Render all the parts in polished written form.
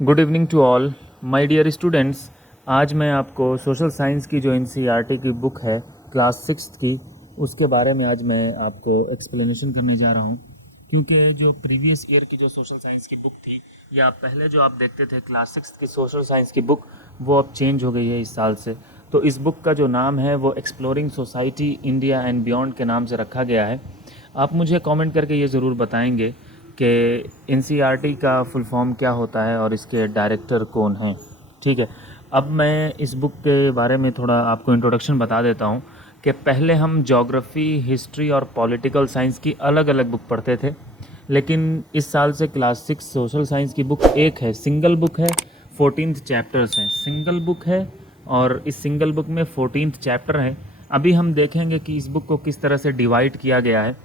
Good evening to all my dear students. आज मैं आपको सोशल साइंस की जो एनसीईआरटी की बुक है क्लास सिक्स की, उसके बारे में आज मैं आपको एक्सप्लेनेशन करने जा रहा हूँ। क्योंकि जो प्रीवियस ईयर की जो सोशल साइंस की बुक थी, या पहले जो आप देखते थे क्लास सिक्स की सोशल साइंस की बुक, वो अब चेंज हो गई है इस साल से। तो इस बुक का जो नाम है वो exploring society India and beyond के नाम से रखा गया है। आप मुझे कमेंट करके ये ज़रूर बताएंगे कि एनसीईआरटी का फुल फॉर्म क्या होता है और इसके डायरेक्टर कौन हैं। ठीक है, अब मैं इस बुक के बारे में थोड़ा आपको इंट्रोडक्शन बता देता हूँ कि पहले हम ज्योग्राफ़ी, हिस्ट्री और पॉलिटिकल साइंस की अलग अलग बुक पढ़ते थे, लेकिन इस साल से क्लास सिक्स सोशल साइंस की बुक एक है, सिंगल बुक है, 14 चैप्टर्स हैं, सिंगल बुक है और इस सिंगल बुक में 14 चैप्टर हैं। अभी हम देखेंगे कि इस बुक को किस तरह से डिवाइड किया गया है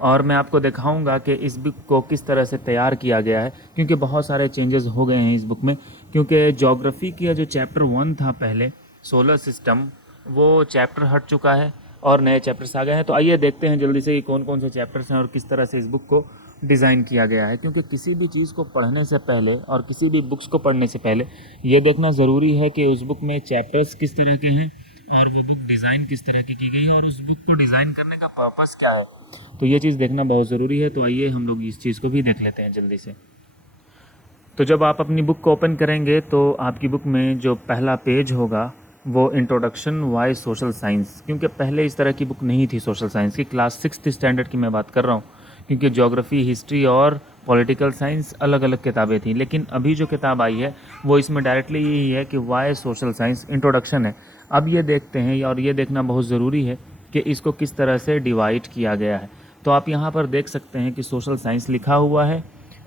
और मैं आपको दिखाऊंगा कि इस बुक को किस तरह से तैयार किया गया है, क्योंकि बहुत सारे चेंजेस हो गए हैं इस बुक में। क्योंकि ज्योग्राफी का जो चैप्टर वन था पहले, सोलर सिस्टम, वो चैप्टर हट चुका है और नए चैप्टर्स आ गए हैं। तो आइए देखते हैं जल्दी से कि कौन कौन से चैप्टर्स हैं और किस तरह से इस बुक को डिज़ाइन किया गया है। क्योंकि किसी भी चीज़ को पढ़ने से पहले और किसी भी बुक्स को पढ़ने से पहले ये देखना ज़रूरी है कि उस बुक में चैप्टर्स किस तरह के हैं और वो बुक डिज़ाइन किस तरह की गई है और उस बुक को डिज़ाइन करने का पर्पस क्या है। तो ये चीज़ देखना बहुत ज़रूरी है। तो आइए हम लोग इस चीज़ को भी देख लेते हैं जल्दी से। तो जब आप अपनी बुक को ओपन करेंगे तो आपकी बुक में जो पहला पेज होगा वो इंट्रोडक्शन वाई सोशल साइंस, क्योंकि पहले इस तरह की बुक नहीं थी सोशल साइंस की। क्लास सिक्स स्टैंडर्ड की मैं बात कर रहा हूँ, क्योंकि ज्योग्राफी, हिस्ट्री और पॉलिटिकल साइंस अलग अलग किताबें थी। लेकिन अभी जो किताब आई है वो इसमें डायरेक्टली यही है कि वाई सोशल साइंस, इंट्रोडक्शन है। अब ये देखते हैं और ये देखना बहुत ज़रूरी है कि इसको किस तरह से डिवाइड किया गया है। तो आप यहाँ पर देख सकते हैं कि सोशल साइंस लिखा हुआ है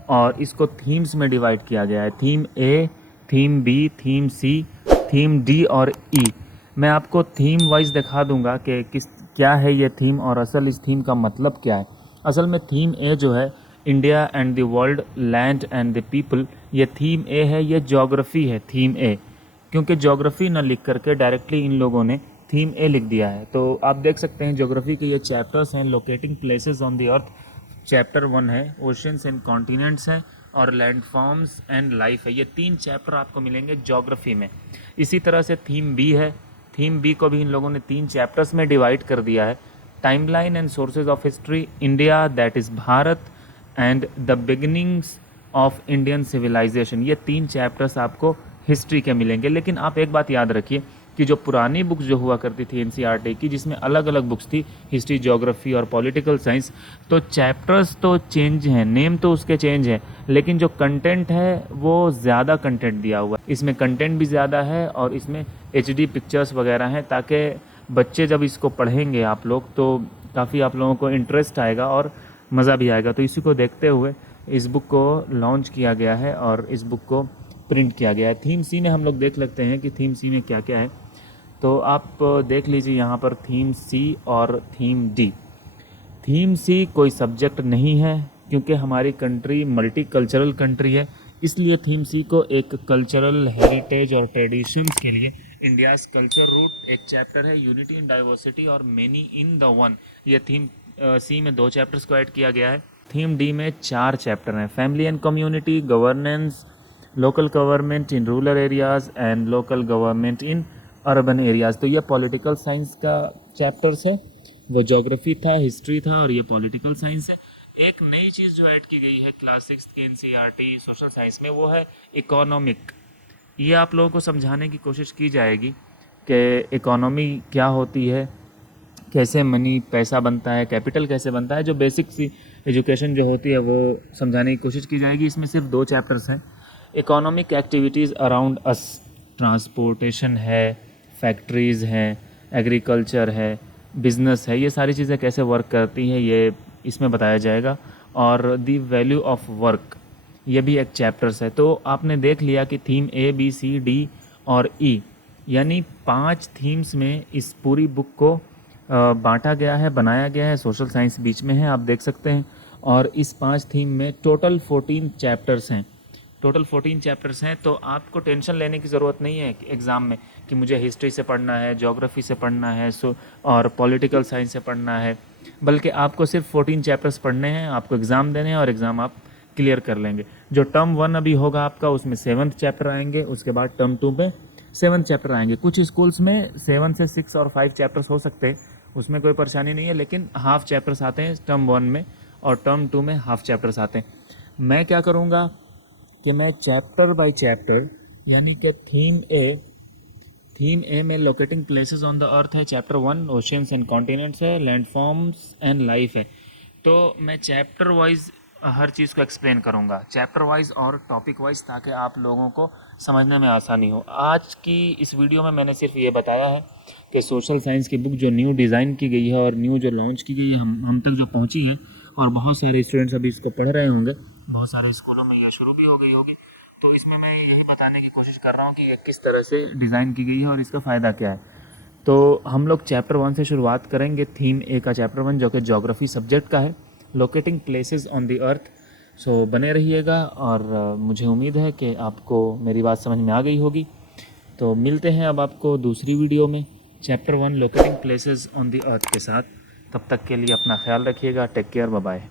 और इसको थीम्स में डिवाइड किया गया है। थीम ए, थीम बी, थीम सी, थीम डी और ई। मैं आपको थीम वाइज दिखा दूंगा कि किस क्या है ये थीम और असल इस थीम का मतलब क्या है। असल में थीम ए जो है, India and the world, land and the people, ये थीम ए है, ये ज्योग्राफी है थीम ए। क्योंकि ज्योग्राफी ना लिख करके डायरेक्टली इन लोगों ने थीम ए लिख दिया है। तो आप देख सकते हैं ज्योग्राफी के ये चैप्टर्स हैं। Locating places on the earth chapter one है, ओशंस एंड कॉन्टिनेंट्स है और लैंडफॉर्म्स एंड लाइफ है। ये तीन चैप्टर आपको मिलेंगे ज्योग्राफी में। इसी तरह से थीम बी है, थीम बी को भी इन लोगों ने तीन चैप्टर्स में डिवाइड कर दिया है। Timeline and sources of history, India that is Bharat and the beginnings of Indian civilization, ये तीन चैप्टर्स आपको हिस्ट्री के मिलेंगे। लेकिन आप एक बात याद रखिए कि जो पुरानी बुक्स जो हुआ करती थी एनसीईआरटी की, जिसमें अलग अलग बुक्स थी, हिस्ट्री, ज्योग्राफी और पॉलिटिकल साइंस, तो चैप्टर्स तो चेंज हैं, नेम तो उसके चेंज है, लेकिन जो कंटेंट है वो ज़्यादा कंटेंट दिया हुआ है। इसमें कंटेंट भी ज़्यादा है और इसमें एचडी पिक्चर्स वगैरह हैं, ताकि बच्चे जब इसको पढ़ेंगे आप लोग तो काफ़ी आप लोगों को इंटरेस्ट आएगा और मज़ा भी आएगा। तो इसी को देखते हुए इस बुक को लॉन्च किया गया है और इस बुक को प्रिंट किया गया है। थीम सी में हम लोग देख लेते हैं कि थीम सी में क्या क्या है। तो आप देख लीजिए यहाँ पर थीम सी और थीम डी। थीम सी कोई सब्जेक्ट नहीं है, क्योंकि हमारी कंट्री मल्टी कल्चरल कंट्री है, इसलिए थीम सी को एक कल्चरल हेरिटेज और ट्रेडिशंस के लिए इंडियाज़ कल्चर रूट एक चैप्टर है, यूनिटी इन डाइवर्सिटी और मेनी इन द वन। ये थीम सी में दो चैप्टर्स को ऐड किया गया है। थीम डी में चार चैप्टर हैं, family and community, governance, local government in rural areas and local government in urban areas. तो ये पॉलिटिकल साइंस का चैप्टर्स है, वो ज्योग्राफी था, हिस्ट्री था और ये पॉलिटिकल साइंस है। एक नई चीज़ जो ऐड की गई है क्लास सिक्स के एनसीईआरटी सोशल साइंस में, वो है इकोनॉमिक। ये आप लोगों को समझाने की कोशिश की जाएगी कि इकोनॉमी क्या होती है, कैसे मनी, पैसा बनता है, कैपिटल कैसे बनता है, जो बेसिक सी एजुकेशन जो होती है वो समझाने की कोशिश की जाएगी। इसमें सिर्फ दो चैप्टर्स हैं, economic activities around us, transportation है, फैक्ट्रीज़ हैं, एग्रीकल्चर है, बिज़नेस है, ये सारी चीज़ें कैसे वर्क करती हैं ये इसमें बताया जाएगा। और दी वैल्यू ऑफ वर्क, ये भी एक चैप्टर्स है। तो आपने देख लिया कि थीम ए, बी, सी, डी और ई, यानी 5 थीम्स में इस पूरी बुक को बांटा गया है, बनाया गया है। सोशल साइंस बीच में है, आप देख सकते हैं। और इस 5 थीम में टोटल 14 चैप्टर्स हैं, टोटल 14 चैप्टर्स हैं। तो आपको टेंशन लेने की ज़रूरत नहीं है एग्ज़ाम में कि मुझे हिस्ट्री से पढ़ना है, ज्योग्राफी से पढ़ना है, और पॉलिटिकल साइंस से पढ़ना है, बल्कि आपको सिर्फ 14 चैप्टर्स पढ़ने हैं, आपको एग्ज़ाम देने हैं और एग्ज़ाम आप क्लियर कर लेंगे। जो टर्म 1 अभी होगा आपका, उसमें 7th चैप्टर आएंगे, उसके बाद टर्म 2 में 7th चैप्टर आएंगे। कुछ स्कूल्स में 7 से 6 और 5 चैप्टर्स हो सकते हैं, उसमें कोई परेशानी नहीं है, लेकिन हाफ चैप्टर्स आते हैं टर्म 1 में और टर्म 2 में हाफ चैप्टर्स आते हैं। मैं क्या करूँगा कि मैं चैप्टर बाय चैप्टर, यानी कि थीम ए में लोकेटिंग प्लेसेस ऑन द अर्थ है, चैप्टर 1 ओशियंस एंड कॉन्टिनेंट्स है, लैंडफॉर्म्स एंड लाइफ है। तो मैं चैप्टर वाइज हर चीज़ को एक्सप्लेन करूँगा, चैप्टर वाइज और टॉपिक वाइज, ताकि आप लोगों को समझने में आसानी हो। आज की इस वीडियो में मैंने सिर्फ ये बताया है कि सोशल साइंस की बुक जो न्यू डिज़ाइन की गई है और न्यू जो लॉन्च की गई है, हम तक जो पहुँची है, और बहुत सारे स्टूडेंट्स अभी इसको पढ़ रहे होंगे, बहुत सारे स्कूलों में ये शुरू भी हो गई होगी। तो इसमें मैं यही बताने की कोशिश कर रहा हूँ कि ये किस तरह से डिज़ाइन की गई है और इसका फ़ायदा क्या है। तो हम लोग चैप्टर 1 से शुरुआत करेंगे। थीम ए का चैप्टर 1 जो कि ज्योग्राफी सब्जेक्ट का है, locating places on the earth. So बने रहिएगा और मुझे उम्मीद है कि आपको मेरी बात समझ में आ गई होगी। तो मिलते हैं अब आपको दूसरी वीडियो में chapter 1 locating places on the earth के साथ। तब तक के लिए अपना ख्याल रखिएगा। Take care, bye bye.